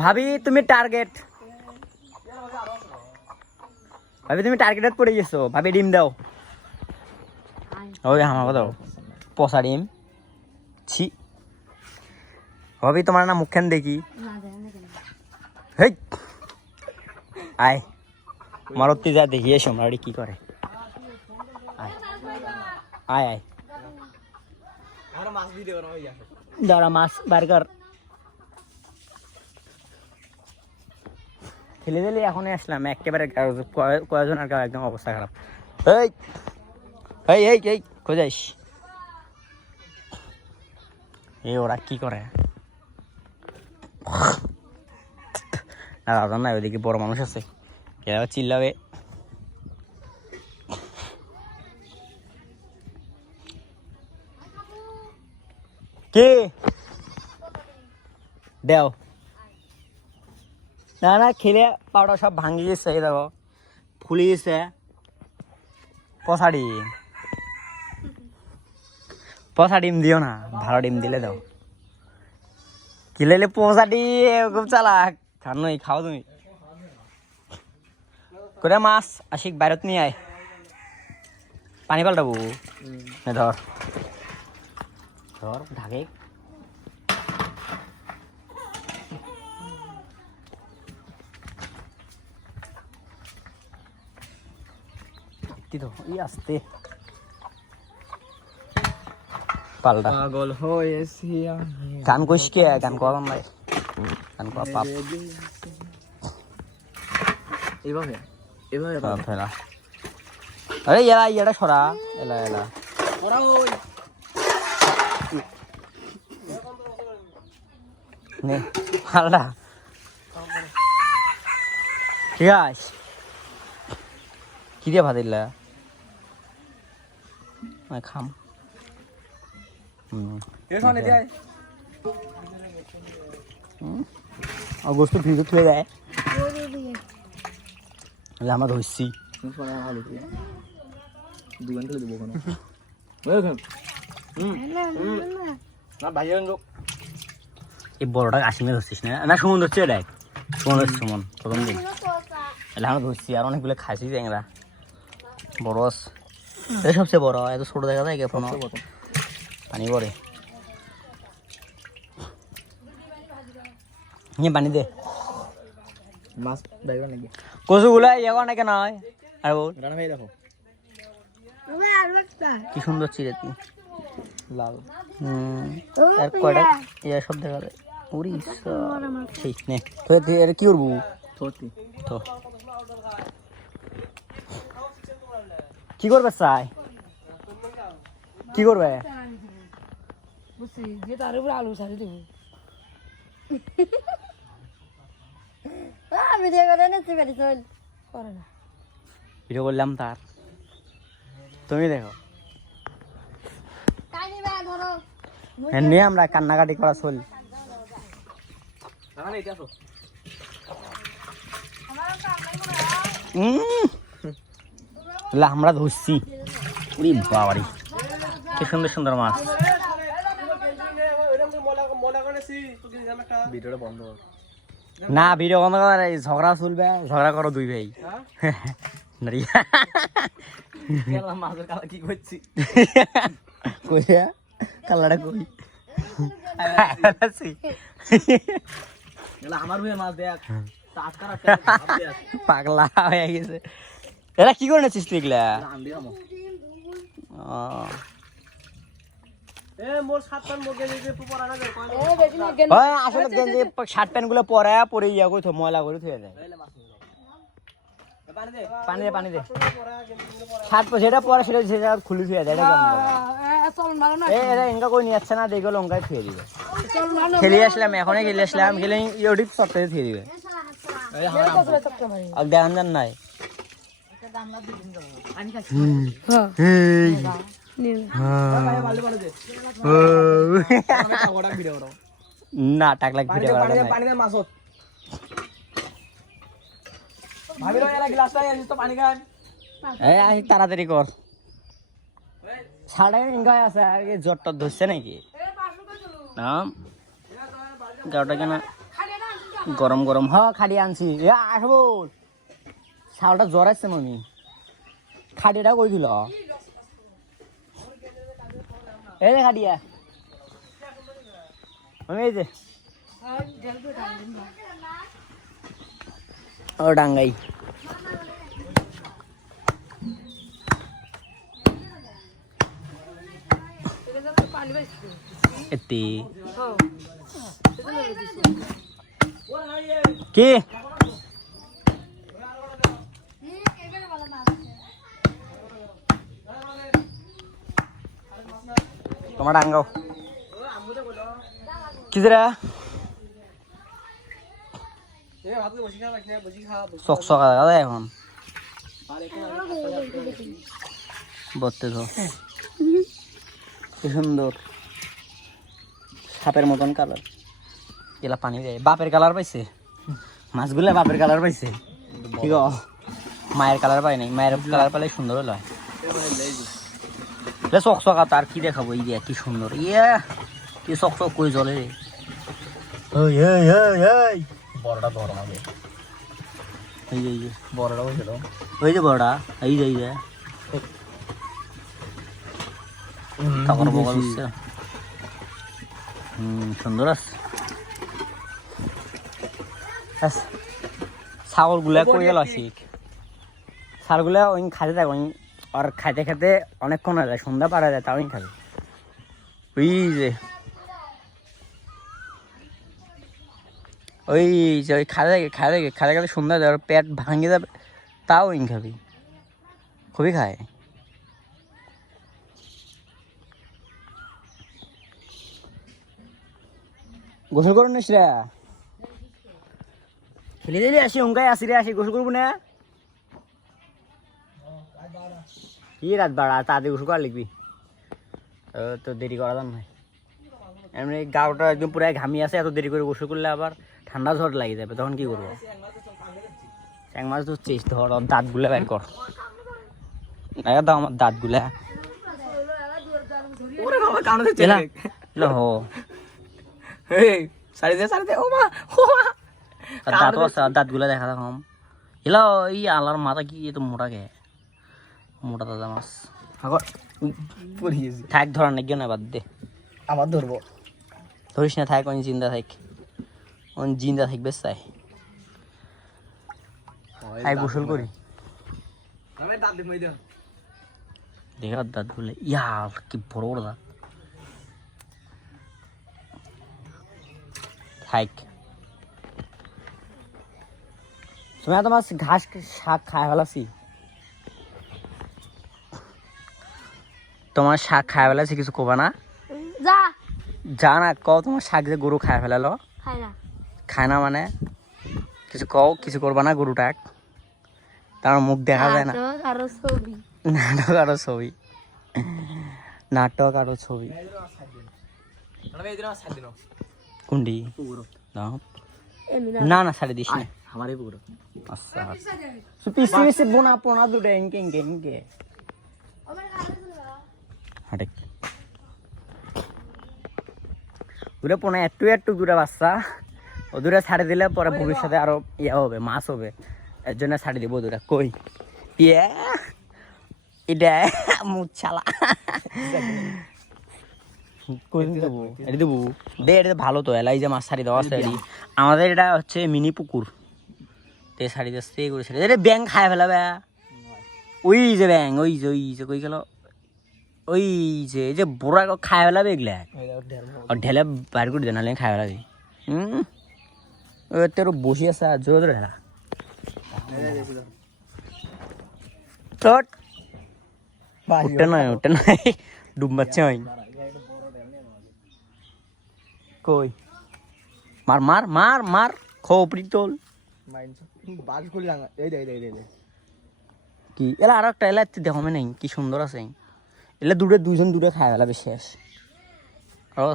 ভাবি, তুমি টার্গেট ভাবি, তুমি টার্গেটত পড়ে গেছো। ভাবি, ডিম দাও। ওই আমাকে দাও পচা ডিম। ছি। ভাবি, তোমার না মুখখান দেখি। হেই। আয়। মারুতি যা দেখি এসো মারুতি কি করে? আয়। আয় দাঁড়া, মাছ বার খেলে দিলে এখনই আসলাম একেবারে কয়- কয়জন আর একদম অবস্থা খারাপ। এই এই এই এই কোথাইস এই ওরা কি করে? না দাদা না ওইদিকে বড় মানুষ আছে। এরা চিল্লাবে। কে? দেও। না না খেলে পাউডার সব ভাঙি গেছে এই দেখো। ফুলে গেছে পচা ডিম পচা ডিম দিও না ভালো ডিম দিলে দাও। কিলেলে পচা ডিম খুব চালাক। খানোই খাও তুমি। করে মাছ আশিক বাইরত নিয়ে আয়। পানি পাল্টাবো। ধর। ধর ঢাকে তো ই আসতে। পাল্টা। পাগল হয়েছি গান কইস কে? গান করাম নাই গান করা পাপ এইভাবে এইভাবে পাপ ফেলা আরে এলা সরা। এলা এলা। ওরা ওই। নে পাল্টা। ঠিক আছে। কি দিয়ে ভাত দিলা? খাম অগস্ট ফ্রিজে থুয়ে দেয় তাহলে আমরা ধরছি পরে আলু দিয়ে দু ঘণ্টা দেবো না বাইরে লোক এই বড়টা কাশ্মীর ধরছিস না? না সুমন ধরছে দেখ। সুমন ধরছে সুমন। প্রথম দিন। তাহলে আমরা ধরছি আর অনেকগুলো খাইছি ট্যাংরা। বড় আছে। এটা সবচেয়ে বড় এত ছোট দেখা যায় কেমন পানি পড়ে। নিয়ে পানি দে। মাছ বাইরে নাকি? কচুগুলা ইয়ে করে না হয়? আর বল। রানা ভাই দেখো। কি সুন্দর চিরে লাল। হুম। আর কয়টা? ইয়ে সব দেখা যায়। উড়ি সেই নে। তুই এটা কি করব তো কি করবে চাই কি করবে? বুঝছি যে তার উপরে আলু ছাড়ি দেবো। ভিডিও করে নাচি পারি চল। করে না। ভিডিও করলাম তার। তুমি দেখো। ধরো। এমনি আমরা কান্নাকাটি করা চল। ভাই এটা আসো উম। লা, আমরা ধরছি। উড়ি বাবারি কি সুন্দর সুন্দর মাছ। না ভিডিও বন্ধ করে এই ঝগড়া চলবে ঝগড়া করো দুই ভাই। কি করছি? কইয়া কালাটা কই? আমার ভাই মাছ দেখ। পাগলা হয়ে গেছে। এরা কি করে নেছিস তুই এগুলা? আসলে শার্ট প্যান্টগুলো পরে পরে ইয়া করে ময়লা করে থুয়ে দেয়। পানি দে। পানি দে শার্ট যেটা পরে সেটা সেটা খুলে থুয়ে দেয় এটা কেমন করে? না। নিয়ে যাচ্ছে দেখো লঙ্কায় থুয়ে দিবে। খেলে আসলাম এখনই খেলে আসলাম খেলে ইউটিউব সপ্তাহে থুয়ে দিবে। আর দেখান নাই। না টাক লাগ ভিডিও দে করা পানি পানি দে ভাবি গ্লাসটা তো পানি খান এই তাড়াতাড়ি কর। সাড়ে আছে আগে জ্বর টর ধরছে নাকি? না গাওটা কেন? গরম গরম। হ খাড়ি আনছি। এ আসব। চাউলটা জ্বর আসছে মামি। খাড়িটা কই দিল এই যে খাড়িয়া মামি, এই যে। ও ডাঙ্গাই। কি? তোমার ডাঙ্গাও কি রে? এ ভাবতে বসে খাওয়া রাখি বসে খাওয়া চক চক আলাদা এখন বলতে কি সুন্দর। সাপের মতন কালার এলা পানি দেয়। বাপের কালার পাইছে? মাছগুলা বাপের কালার পাইছে? ঠিক মায়ের কালার পাই নাই। মায়ের কালার পাইলে সুন্দর হলো। লে চক চকা তার কি দেখাবো এই কি সুন্দর ইয়া কি চক চক করে জ্বলে রে ওই এই এই এই। বড়টা ধর আমাকে এই যে এই যে। বড়টা বসে ওই যে বড়া এই যে এই যে। তারপর বগল উঠছে। হুম সুন্দর আছে। ছাগলগুলা কই গেল শিখ ছাগলগুলা ওই খাইতে থাকে আর খাইতে খাইতে অনেকক্ষণ হয়ে যায়, সন্ধ্যা পারা যায়, তাও খাবে। ওই যে। ওই যে ওই খাইতে থাকে খাইতে খেতে সন্ধ্যা যায়, ওর পেট ভাঙে যাবে, তাও ইন খাবি। খুবই খায়? গোসল করুন খেলে দিলি আসি হুঙ্কাই আসি রে, আসি গোসল করব না। কি রাত বাড়া? তাড়াতাড়ি গোসল করা লিখবি। তো দেরি করা দাম নাই। এমনি গাওটা একদম পুরো ঘামি আছে এত দেরি করে গোসল করলে আবার ঠান্ডা ঝড় লাগে যাবে তখন কি করব? মাছ চেস ধর দাঁতগুলো বের কর। দেখা দাও আমার দাঁতগুলা ওরে বাবা কানে দিচ্ছে এলা এলা হো। এই সারি দে সারি দে ও মা ও মা। আর দাঁতও আছে আর দাঁতগুলা দেখা দেখম এলা এই আলার মাথা কি এত মোটা গে মোটা দাদা মাছ। আগর পড়ে গেছি। থাক ধরা নাকি না বাদ দে। আবার ধরবো। ধরিস না থাক অনেক জিন্দা থাক। অনেক জিন্দা থাকবে চাই আই গোসল করি। দেখা দাঁতগুলো ইয়া কি বড় বড় দাঁত। থাক। তুমি তোমার ঘাস শাক খায় ফেলাছি? তোমার শাক খায় ফেলাছি কিছু কবা না? যা। যা না কও তোমার শাক যে গরু খায় ফেলালো খাই না। খায় না মানে? কিছু কও কিছু করবা না গরুটাক? তার মুখ দেখা যায় না। নাটক আরও ছবি। নাটক আরও ছবি। এমনি না। না না ছাড়ে দিস না। আমারই আচ্ছা। পিসি পিসি বোনা পোনা দুটো ইনকে ইনকে ইনকে হাটে দূরে পোনা একটু একটু দূরে বাচ্চা। ও দূরে ছাড়ে দিলে পরে ভবিষ্যতে আরও ইয়ে হবে মাছ হবে। এর জন্য ছাড়ে দিব দূরে কই? ইয়ে এটা দেবো? দে এটা ভালো তো এলাই যে মাছ ছাড়ি দেওয়া এরি। আমাদের এটা হচ্ছে মিনি পুকুর। তে দিয়ে স্প্রে করে ছাড়ি এটা ব্যাং খায় ফেলাবে। ওই যে ব্যাং ওই যে ওই যে কই গেল? ওই যে এই যে বড় খায় ফেলাবে এগুলা আর ঢেলে বাইর করে দে নাহলে খায় ফেলাবি হুম? ওই তোর বসে আছে আর জোরে ধরে না তোর উঠতে নয় উঠতে নয়। ডুববাচ্ছে হয় কই? মার মার মার মার। খোপড়ি তোল। কি এলা আর একটা এলা দেখো নাই। কি সুন্দর আছে। এলা দূরে দুইজন দূরে খায় ফেলাবে শেষ আরও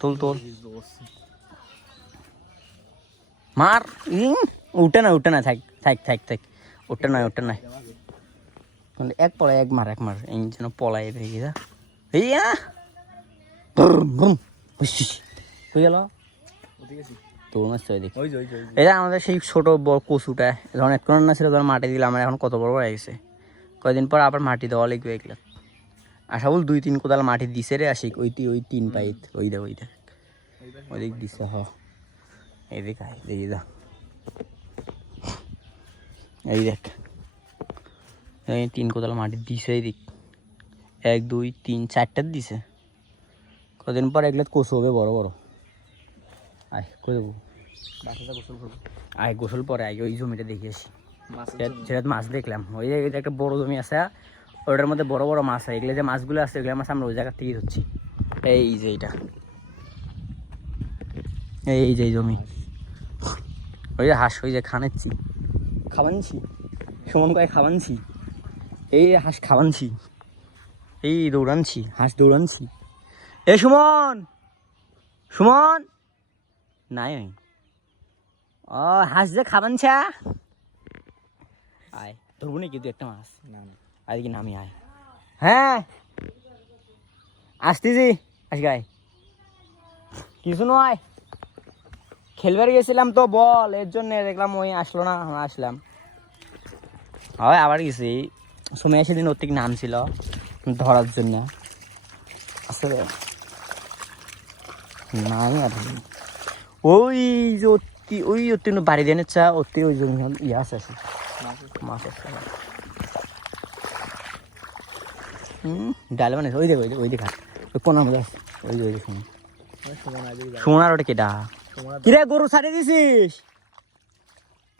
তোল তোল। মার উঠে না উঠে না থাক থাক থাক থাক। উঠে নয় উঠে নয় এক পলায় এক মার এক মার। এই যেন পলায় ভেঙে যা। ব্রুম। হুস, গেল। তোর মাছ ওই। এটা আমাদের সেই ছোট বড় কচুটা। যখন এক না ছিল তখন মাটি দিলাম আমার এখন কত বড় বড় হয়ে গেছে। কয়দিন পর আবার মাটি দেওয়া লাগবে এগুলো। আশা বল দুই তিন কোদাল মাটি দিছে রে আসি ওই ওই তিন পাইত। ওই দেখ ওই দেখ। ওই দিক দিছে হ আয় দেখি দা এই দেখ। এই তিন কোদাল মাটি দিছে এই দিক এক দুই তিন চারটার দিছে। কদিন পর এগুলো কচু হবে বড় বড়। আয় কই দেবো গোসল আয় গোসল পরে আগে ওই জমিটা দেখে আসি। সেটা- মাছ দেখলাম। ওই জায়গায় একটা বড় জমি আছে ওটার মধ্যে বড় বড় মাছ হয়। এগুলো যে মাছগুলো আছে এগুলো মাছ আমরা ওই জায়গা থেকে ধরছি। এই যে এইটা। এই যে জমি। ওই যে হাঁস ওই যে খানাচ্ছি। খাওয়ানছি সুমন কয়ে খাওয়ানছি এই হাঁস খাওয়ানছি এই দৌড়ানছি হাঁস দৌড়ানছি। এ সুমন! সুমন! নাই। ও হাঁস যে খাবানছা আয় ধরবো নাকি তুই একটা মাছ? না না। আজকে নামি আয়। হ্যাঁ। আসতেছি আজ গাই। কিছু নয়। খেলবার গেছিলাম তো বল এর জন্য দেখলাম ওই আসলো না আমরা আসলাম। হয় আবার গেছি। সময় সেদিন ওর থেকে নাম ছিল ধরার জন্য। আসলে নাই আর ওই যে অতি, ওই অতি বাড়ি দেনে চা, অতি ওই জন্য ইয়ে আছে আছে মাছ আছে। ডাল মানে ওই দেখ ওই দেখ, ওই দেখা। ওই কোন আমাদের আছে। ওই ওই যে শুনুন অনেক সময় না এদিকে যাব। সুমন আর ওটা কেটা কিরে, গরু ছাড়িয়ে দিছিস?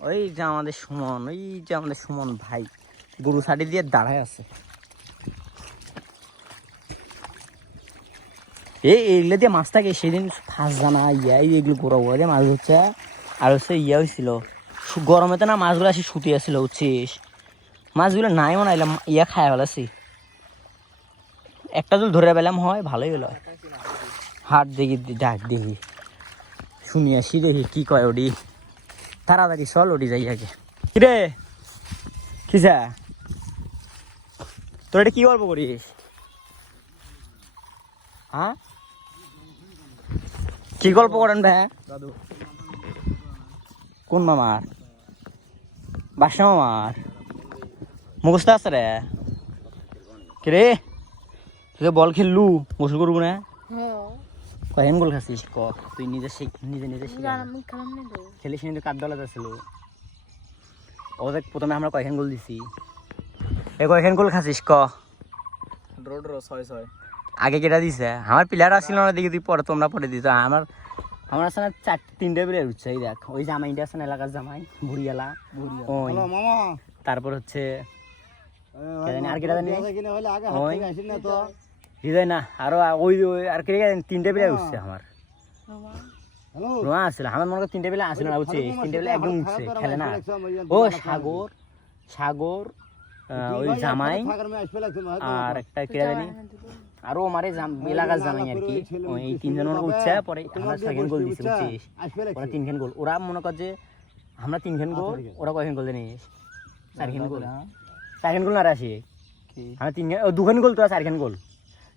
ওই যে আমাদের সুমন, ওই যে আমাদের সুমন ভাই, গরু ছাড়িয়ে দিয়ে দাঁড়ায় আছে। এই এগুলো দিয়ে মাছ থাকে, সেদিন ফাঁস জানা ইয়া এগুলো গোড়া গোড়া দিয়ে মাছ ধরছে। আর হচ্ছে ইয়া হয়েছিল, সু- গরমে তো না মাছগুলো আসি শুতে আসছিল, বুঝছিস? মাছগুলো নাই মনে এলা- ইয়া খায় ফেলাছি। একটা যদি ধরে পেলাম হয়, ভালোই হলো। হাট দেখি, ডাক দেখি। শুনি আসি দেখি, কি কয় ওডি। তাড়াতাড়ি চল ওডি যাই আগে। কিরে? কিসা তোর এটা কি গল্প করিস? হ্যাঁ? কি গল্প করেন ভাই? দাদু। কোন মামার? বাসা মামার? মুখস্থ আছে রে? কিরে তুই বল খেললু গোসল করব না? কয়েন গোল খাচ্ছিস ক? তুই নিজে শিখ নিজে নিজে শিখ। খেলিস কিন্তু কার দলে ছিল ওদের প্রথমে আমরা কয়খান গোল দিছি। এ কয়খান গোল খাচ্ছিস ক? ড্র ড্র ছয় ছয়। আগে কেটা দিছে। আমার প্লেয়ার আসছিল না দেখি তুই পরে তোমরা পরে দিত আমার আমার আছে না চার তিনটে প্লেয়ার উঠছে এই দেখ। ওই জামাইটা আছে না এলাকার জামাই ভুড়িয়ালা ওই। তারপর হচ্ছে আর কেটা জানি। হৃদয় না আরও ওই আর কে তিনটে প্লেয়ার উঠছে আমার। রোয়া আসছিল আমার মনে হয় তিনটে বেলা আসছিল না বুঝছিস? তিনটে বেলা একদম উঠছে খেলে না। ও সাগর সাগর আহ, ওই জামাই। আর একটা কে জানি আরও আমারে জাম- এলাকার জামাই আর কি। ওই এই তিনজন হয় উঠছে পরে আমরা ছয়খান গোল দিছি বুঝছিস? ওরা তিনখান গোল ওরা মনে কর যে আমরা তিনখান গোল ওরা কয়খান গোল জানিস? চারখান গোল চারখান গোল না রাশি আমরা তিনখান দুখান গোল তোরা চারখান গোল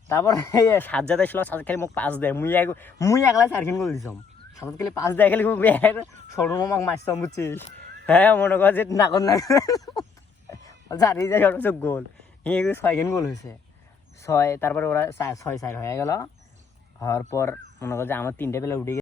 তারপর এই সাজ্জাদ আসলো সাজ্জাদ খালি মোক পাঁচ দেয়। মুই এক মুই একলা চারখান গোল দিছম সাজ্জাদ খালি পাঁচ দেয় খালি সরু মাক মারছম বুঝছিস? হ্যাঁ মনে কর যে নাকত না চারি যায় সর্বোচ্চ গোল এই ছয়খান গোল হয়েছে ছয়, তারপরে ওরা ছয়, চার হয়ে গেল। হওয়ার পর মনে করছে যে আমার তিনটে বেলা উঠে